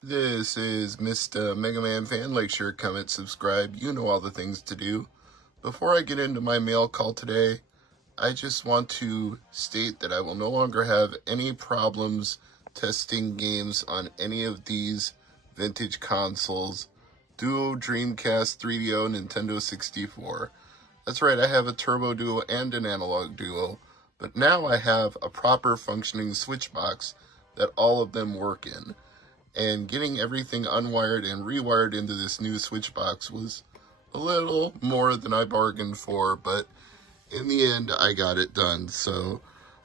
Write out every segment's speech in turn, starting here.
This is Mr. MegaManFan. Like, share, comment, subscribe. You know all the things to do. Before I get into my mail call today, I just want to state that I will no longer have any problems testing games on any of these vintage consoles. Duo, Dreamcast, 3DO, Nintendo 64. That's right, I have a Turbo Duo and an Analog Duo, but now I have a proper functioning switch box that all of them work in. And getting everything unwired and rewired into this new switch box was a little more than I bargained for, but in the end, I got it done. So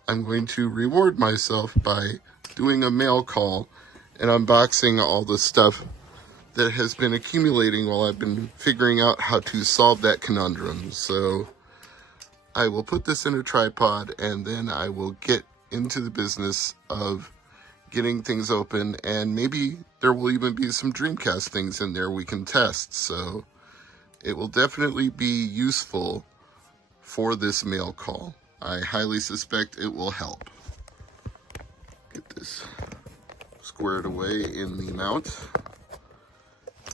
I'm going to reward myself by doing a mail call and unboxing all the stuff that has been accumulating while I've been figuring out how to solve that conundrum. So I will put this in a tripod and then I will get into the business of getting things open, and maybe there will even be some Dreamcast things in there we can test. So it will definitely be useful for this mail call. I highly suspect it will help. Get this squared away in the mount.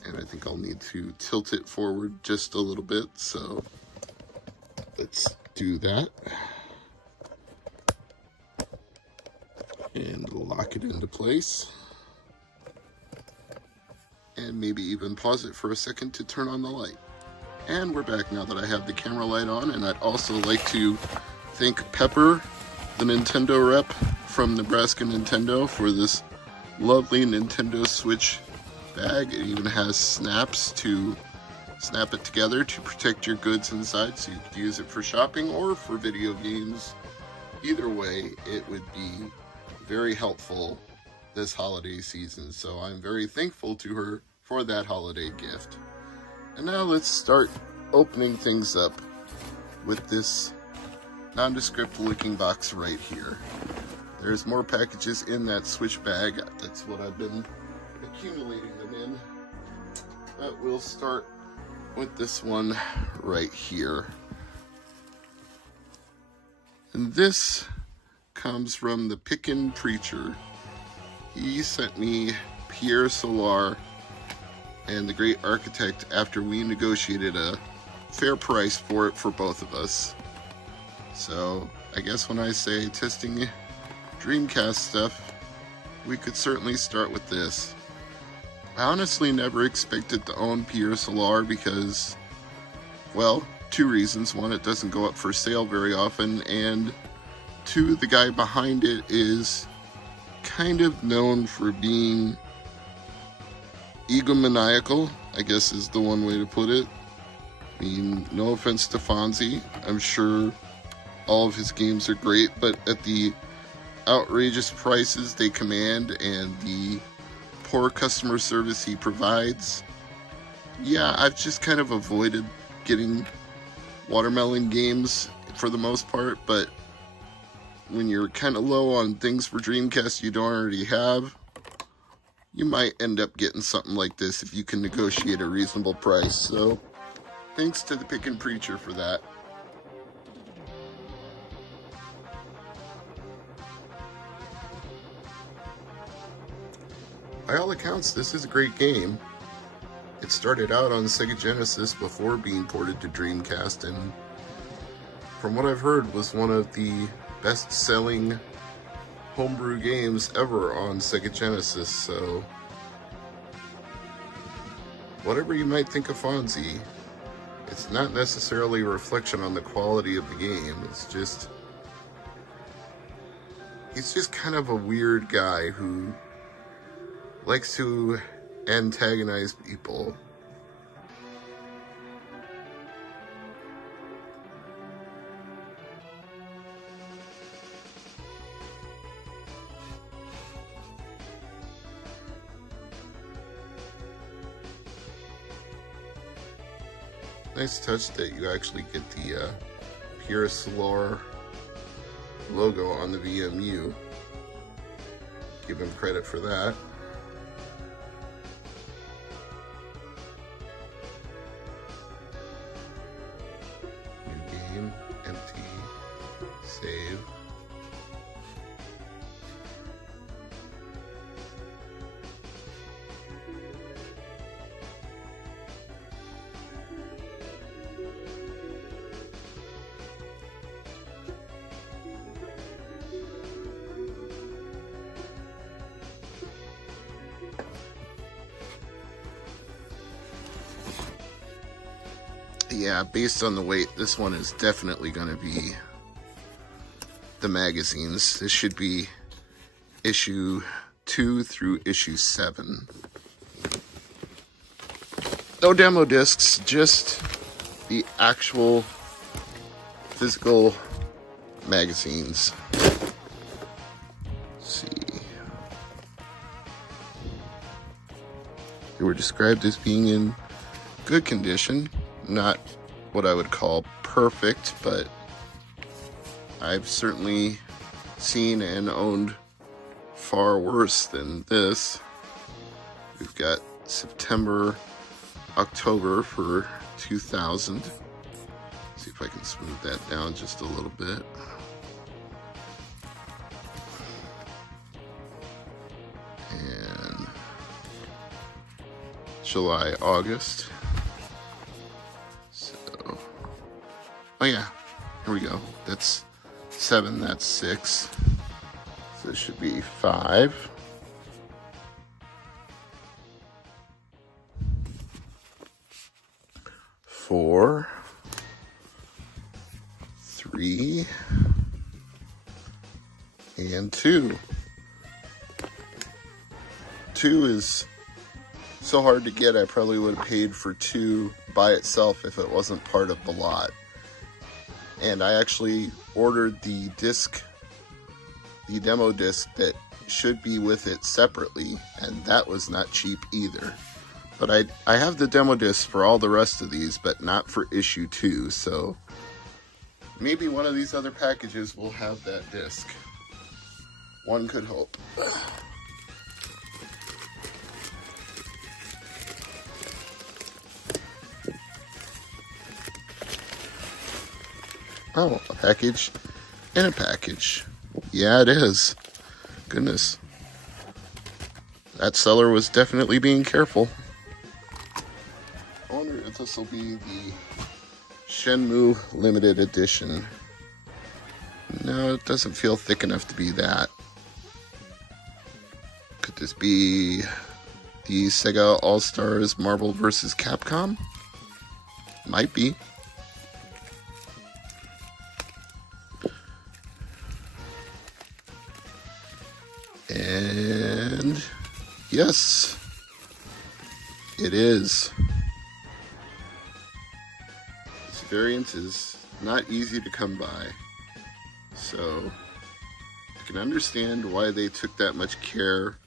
And I think I'll need to tilt it forward just a little bit. So let's do that. And lock it into place. And maybe even pause it for a second to turn on the light. And we're back now that I have the camera light on, and I'd also like to thank Pepper, the Nintendo rep from Nebraska Nintendo, for this lovely Nintendo Switch bag. It even has snaps to snap it together to protect your goods inside, so you could use it for shopping or for video games. Either way, it would be very helpful this holiday season, so I'm very thankful to her for that holiday gift. And now let's start opening things up with this nondescript looking box right here. There's more packages in that Switch bag. That's what I've been accumulating them in. But we'll start with this one right here. And this comes from the Pickin' Preacher. He sent me Pierre Solar and the Great Architect after we negotiated a fair price for it for both of us. So I guess when I say testing Dreamcast stuff, we could certainly start with this. I honestly never expected to own Pierre Solar because, well, two reasons. One, it doesn't go up for sale very often, and two, the guy behind it is kind of known for being egomaniacal, I guess is the one way to put it. I mean, no offense to Fonzie, I'm sure all of his games are great, but at the outrageous prices they command and the poor customer service he provides, yeah, I've just kind of avoided getting watermelon games for the most part. But when you're kind of low on things for Dreamcast you don't already have, you might end up getting something like this if you can negotiate a reasonable price. So thanks to the Pickin' Preacher for that. By all accounts, this is a great game. It started out on Sega Genesis before being ported to Dreamcast, and from what I've heard was one of the best-selling homebrew games ever on Sega Genesis. So whatever you might think of Fonzie, it's not necessarily a reflection on the quality of the game. It's just, he's just kind of a weird guy who likes to antagonize people. Nice touch that you actually get the Pierre Solar logo on the VMU. Give him credit for that. New game, empty, save. Yeah, based on the weight, this one is definitely going to be the magazines. This should be issue 2 through issue 7. No demo discs, just the actual physical magazines. Let's see. They were described as being in good condition, not what I would call perfect, but I've certainly seen and owned far worse than this. We've got September, October for 2000. See if I can smooth that down just a little bit. And July, August. So, oh yeah, here we go. That's 7, that's 6. So it should be 5. 4, 3, and 2. 2 is so hard to get, I probably would have paid for 2 by itself if it wasn't part of the lot. And I actually ordered the disc, the demo disc that should be with it separately, and that was not cheap either. But I have the demo disc for all the rest of these, but not for issue 2, so maybe one of these other packages will have that disc. One could hope. Oh, a package and a package. Yeah, it is. Goodness. That seller was definitely being careful. I wonder if this will be the Shenmue limited edition. No, it doesn't feel thick enough to be that. Could this be the Sega All-Stars Marvel vs. Capcom? Might be. And yes, it is. This variant is not easy to come by, so I can understand why they took that much care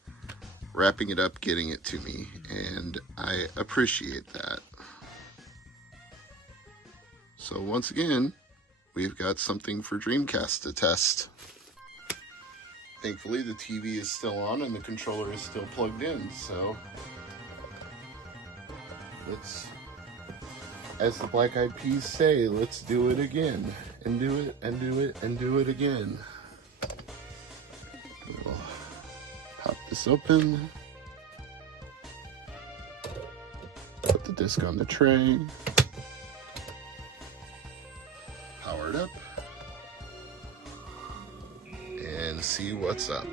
wrapping it up, getting it to me, and I appreciate that. So once again, we've got something for Dreamcast to test. Thankfully, the TV is still on and the controller is still plugged in, so let's, as the Black Eyed Peas say, let's do it again, and do it, and do it, and do it again. We'll pop this open, put the disc on the tray, power it up, and see what's up.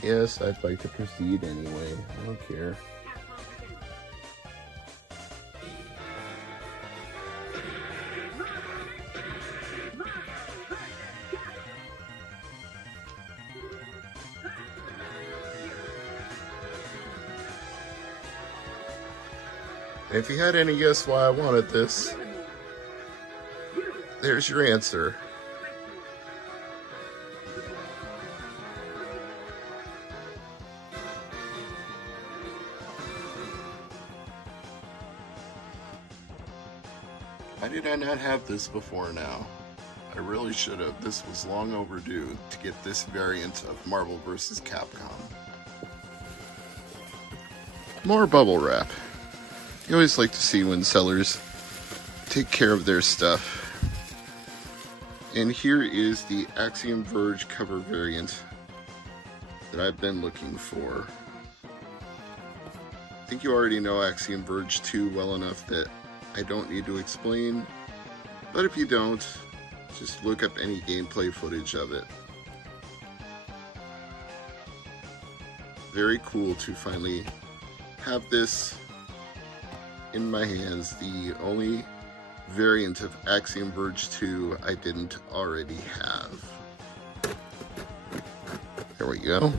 Yes, I'd like to proceed anyway. I don't care. If you had any guess why I wanted this, there's your answer. Why did I not have this before now? I really should have. This was long overdue to get this variant of Marvel vs. Capcom. More bubble wrap. You always like to see when sellers take care of their stuff. And here is the Axiom Verge cover variant that I've been looking for. I think you already know Axiom Verge 2 well enough that I don't need to explain, but if you don't, just look up any gameplay footage of it. Very cool to finally have this in my hands, the only variant of Axiom Verge 2 I didn't already have. There we go.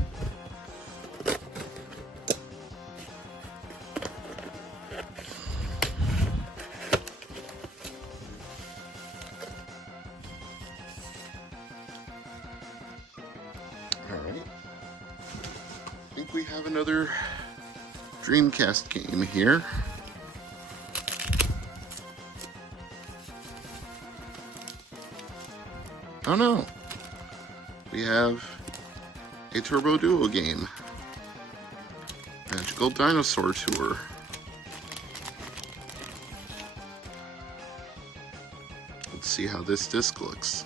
Alright. I think we have another Dreamcast game here. Oh no, we have a Turbo Duo game, Magical Dinosaur Tour. Let's see how this disc looks.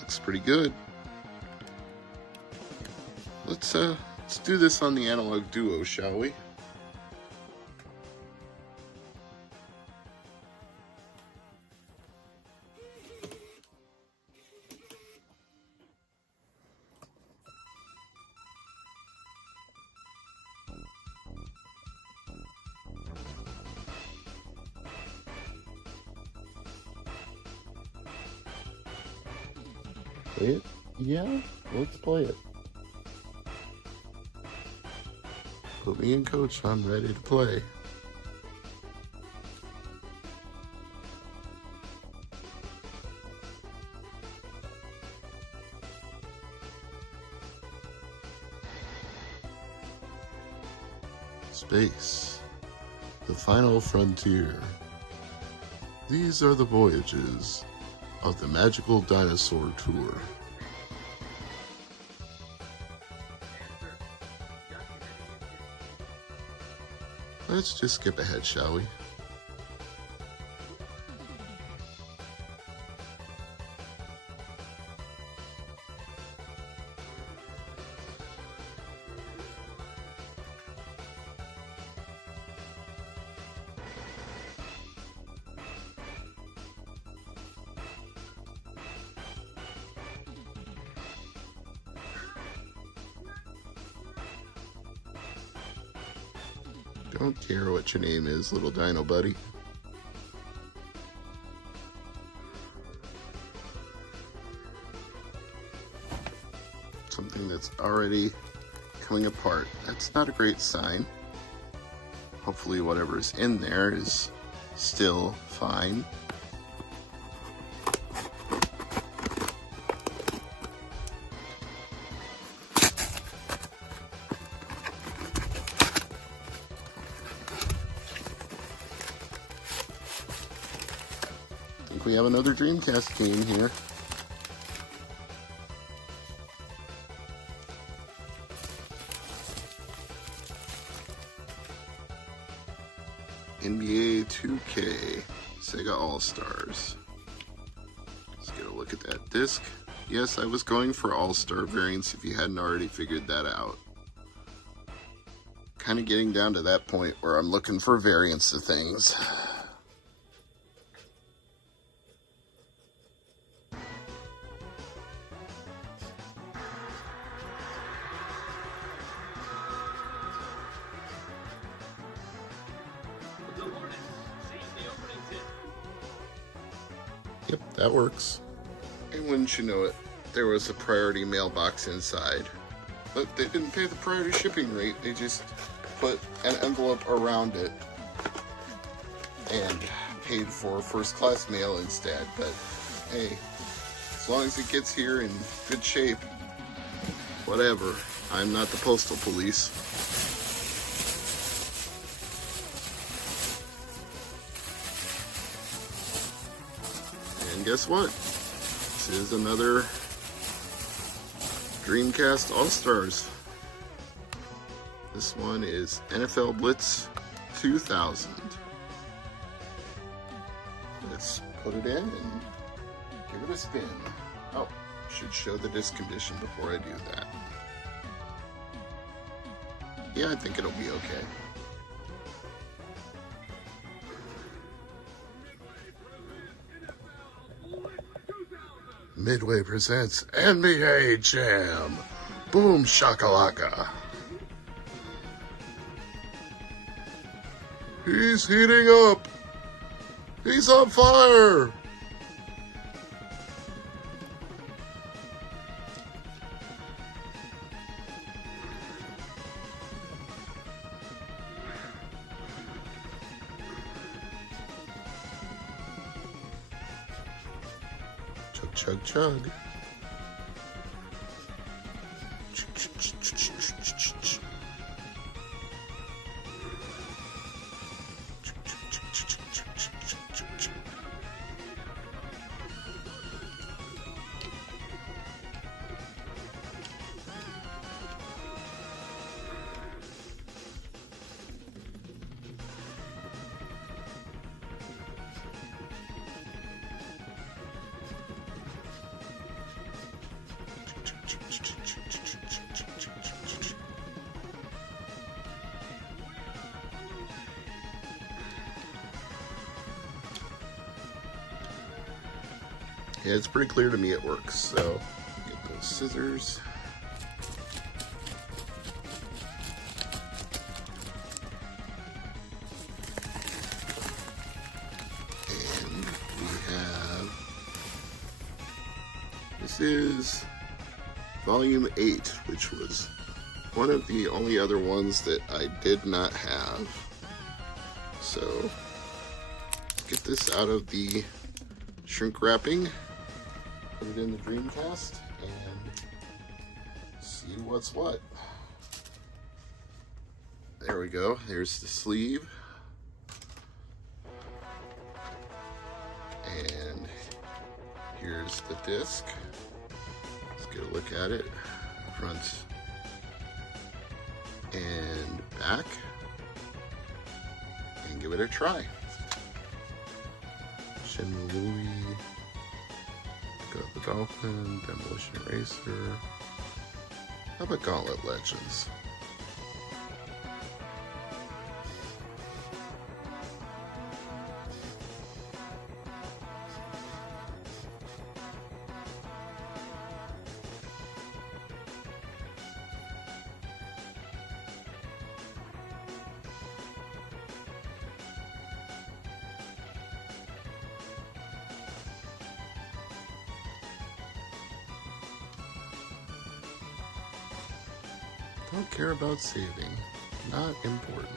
Looks pretty good. Let's do this on the Analog Duo, shall we? Play it? Yeah, let's play it. Put me in, coach. I'm ready to play. Space, the final frontier. These are the voyages of the Magical Dinosaur Tour. Let's just skip ahead, shall we? Don't care what your name is, little dino buddy. Something that's already coming apart. That's not a great sign. Hopefully whatever's in there is still fine. We have another Dreamcast game here. NBA 2K Sega All-Stars. Let's get a look at that disc. Yes, I was going for All-Star variants if you hadn't already figured that out. Kind of getting down to that point where I'm looking for variants of things. Yep, that works. And wouldn't you know it, there was a priority mailbox inside. But they didn't pay the priority shipping rate, they just put an envelope around it and paid for first class mail instead. But hey, as long as it gets here in good shape, whatever. I'm not the postal police. And guess what? This is another Dreamcast All-Stars This one is NFL Blitz 2000. Let's put it in and give it a spin. Oh, should show the disc condition before I do that. Yeah, I think it'll be okay. Midway presents NBA Jam. Boom shakalaka. He's heating up. He's on fire. Chug, chug, chug. Yeah, it's pretty clear to me it works, so get those scissors. And we have, this is volume 8, which was one of the only other ones that I did not have. So let's get this out of the shrink wrapping. Put it in the Dreamcast and see what's what. There we go. There's the sleeve. And here's the disc. Let's get a look at it. Front and back. And give it a try. Shenmue Louie. Got the Dolphin, Demolition Eraser. How about Gauntlet Legends? Don't care about saving. Not important.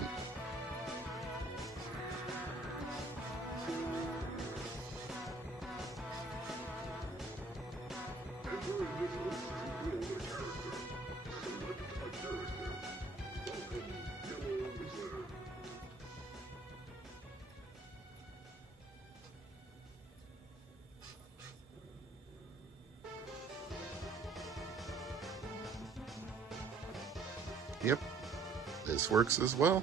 Yep, this works as well.